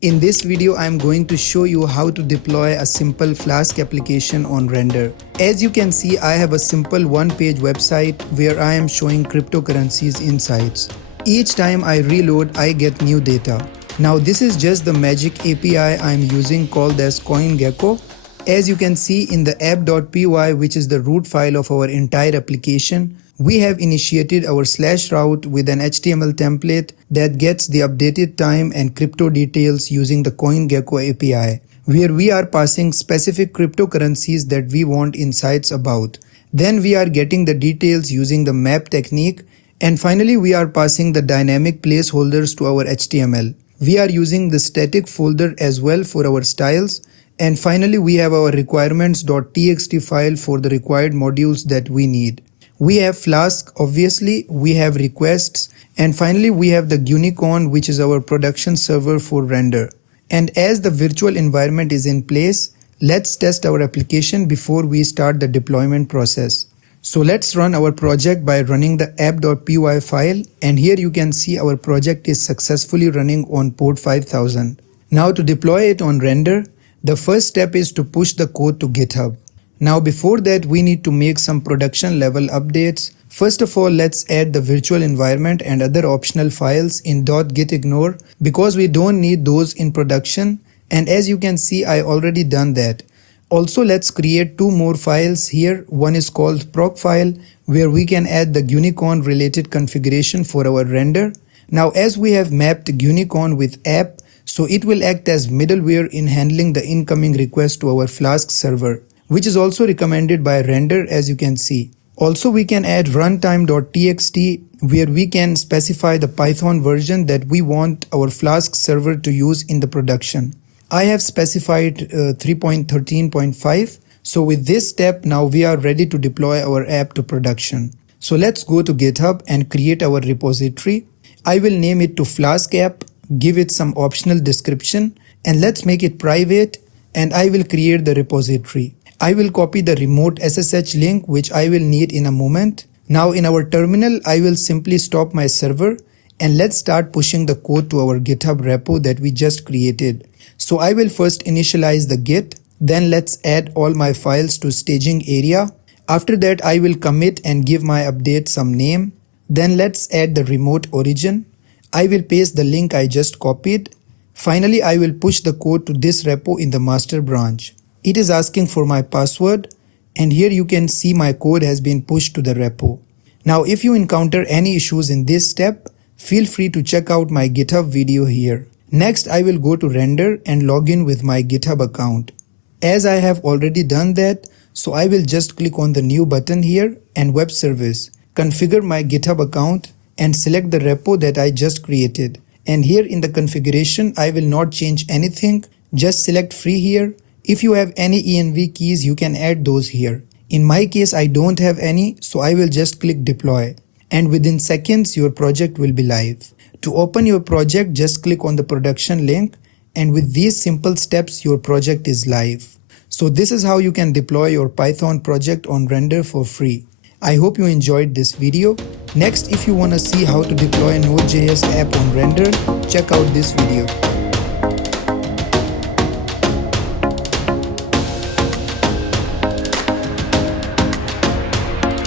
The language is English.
In this video, I am going to show you how to deploy a simple Flask application on Render. As you can see, I have a simple one-page website where I am showing cryptocurrencies insights. Each time I reload, I get new data. Now this is just the magic API I am using called as CoinGecko. As you can see in the app.py, which is the root file of our entire application, we have initiated our /route with an HTML template that gets the updated time and crypto details using the CoinGecko API, where we are passing specific cryptocurrencies that we want insights about. Then we are getting the details using the map technique, and finally we are passing the dynamic placeholders to our HTML. We are using the static folder as well for our styles, and finally we have our requirements.txt file for the required modules that we need. We have Flask, obviously, we have requests, and finally we have the Unicorn, which is our production server for Render. And as the virtual environment is in place, let's test our application before we start the deployment process. So let's run our project by running the app.py file, and here you can see our project is successfully running on port 5000. Now to deploy it on Render, the first step is to push the code to GitHub. Now before that, we need to make some production level updates. First of all, let's add the virtual environment and other optional files in .gitignore because we don't need those in production, and as you can see, I already done that. Also, let's create two more files here. One is called proc file, where we can add the Unicorn related configuration for our render. Now as we have mapped Unicorn with app, so it will act as middleware in handling the incoming request to our Flask server, which is also recommended by Render, as you can see. Also, we can add runtime.txt, where we can specify the Python version that we want our Flask server to use in the production. I have specified 3.13.5. So with this step, now we are ready to deploy our app to production. So let's go to GitHub and create our repository. I will name it to Flask app, give it some optional description, and let's make it private, and I will create the repository. I will copy the remote SSH link, which I will need in a moment. Now in our terminal, I will simply stop my server, and let's start pushing the code to our GitHub repo that we just created. So I will first initialize the Git, then let's add all my files to staging area. After that, I will commit and give my update some name. Then let's add the remote origin. I will paste the link I just copied. Finally, I will push the code to this repo in the master branch. It is asking for my password, and here you can see my code has been pushed to the repo. Now if you encounter any issues in this step, feel free to check out my GitHub video here. Next, I will go to Render and log in with my GitHub account. As I have already done that, so I will just click on the new button here and web service, configure my GitHub account and select the repo that I just created. And here in the configuration, I will not change anything, just select free here. If you have any env keys, you can add those here. In my case, I don't have any, so I will just click deploy. And within seconds, your project will be live. To open your project, just click on the production link, and with these simple steps, your project is live. So this is how you can deploy your Python project on Render for free. I hope you enjoyed this video. Next, if you want to see how to deploy a Node.js app on Render, check out this video.